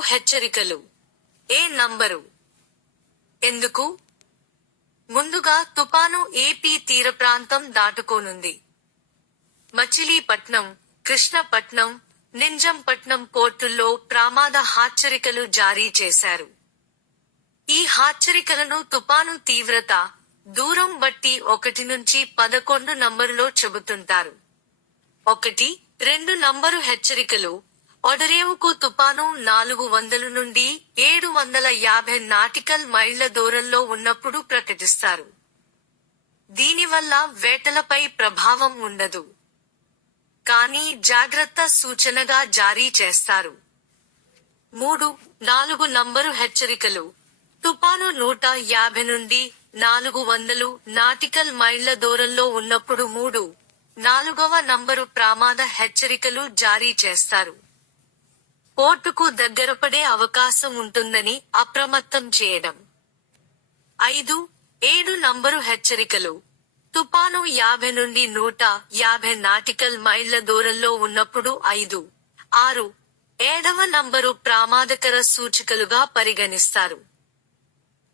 హెచ్చరికలు. ఏ నంబరు? ఎందుకు? ముందుగా తుపాను ఏపీ తీర ప్రాంతం దాటుకోనుంది. మచిలీపట్నం కృష్ణపట్నం నింజంపట్నం పోర్టుల్లో ప్రమాద హెచ్చరికలు జారీ చేశారు. ఈ హెచ్చరికలను తుపాను తీవ్రత దూరం బట్టి ఒకటి నుంచి పదకొండు నంబరులో చెబుతుంటారు. ఒకటి రెండు నంబరు హెచ్చరికలు ఒడరేవుకు తుపాను నాలుగు వందల నుండి ఏడు వందల యాభై నాటికల్ మైళ్ళ దూరంలో ఉన్నప్పుడు ప్రకటిస్తారు. దీనివల్ల వేటలపై ప్రభావం ఉండదు. కానీ జాగ్రత్త సూచనగా జారీ చేస్తారు. మూడు నాలుగు నంబరు హెచ్చరికలు. తుపాను నూట యాభై నుండి నాలుగు వందలు నాటికల్ మైళ్ళ దూరంలో ఉన్నప్పుడు మూడు నాలుగవ నంబరు ప్రమాద హెచ్చరికలు జారీ చేస్తారు. పోర్టుకు దగ్గరపడే అవకాశం ఉంటుందని అప్రమత్తం చేయడం. ఐదు ఏడు నంబరు హెచ్చరికలు. తుపాను యాభై నుండి నూట యాభై నాటికల్ మైళ్ళ దూరంలో ఉన్నప్పుడు ఐదు. ఆరు ఏడవ నంబరు ప్రమాదకర సూచికలుగా పరిగణిస్తారు.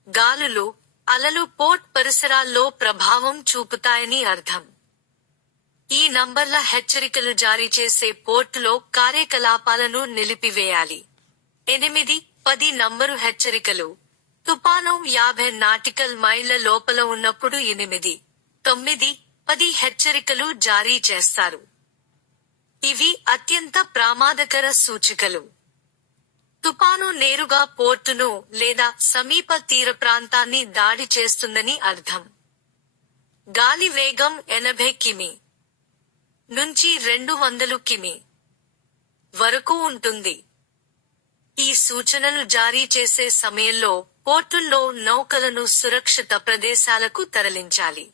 గాలులు అలలు పోర్ట్ పరిసరాల్లో ప్రభావం చూపుతాయని అర్థం. ఈ నంబర్ల హెచ్చరికలు జారీ చేసే పోర్టులో కార్యకలాపాలను నిలిపివేయాలి. ఎనిమిది పది నంబరు హెచ్చరికలు. తుపాను యాభై నాటికల్ మైళ్ళ లోపల ఉన్నప్పుడు ఎనిమిది తొమ్మిది పది హెచ్చరికలు జారీ చేస్తారు. ఇవి అత్యంత ప్రమాదకర సూచికలు. తుపాను నేరుగా పోర్టును లేదా సమీప తీర ప్రాంతాన్ని దాడి చేస్తుందని అర్థం. గాలి వేగం ఎనభై కిమి. నుంచి రెండు వందలు కిమి వరకు ఉంటుంది. ఈ సూచనలు జారీ చేసే సమయంలో పోర్టుల్లో నౌకలను సురక్షిత ప్రదేశాలకు తరలించాలి.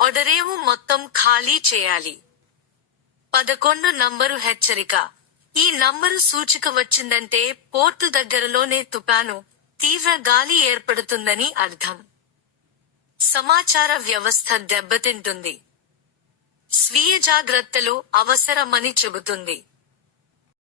ఒడరేవు మొత్తం ఖాళీ చేయాలి. పదకొండు నంబరు హెచ్చరిక. ఈ నంబరు సూచిక వచ్చిందంటే పోర్టు దగ్గరలోనే తుపాను తీవ్ర గాలి ఏర్పడుతుందని అర్థం. సమాచార వ్యవస్థ దెబ్బతింటుంది. స్వీయ జాగ్రత్తలు అవసరమని చెబుతుంది.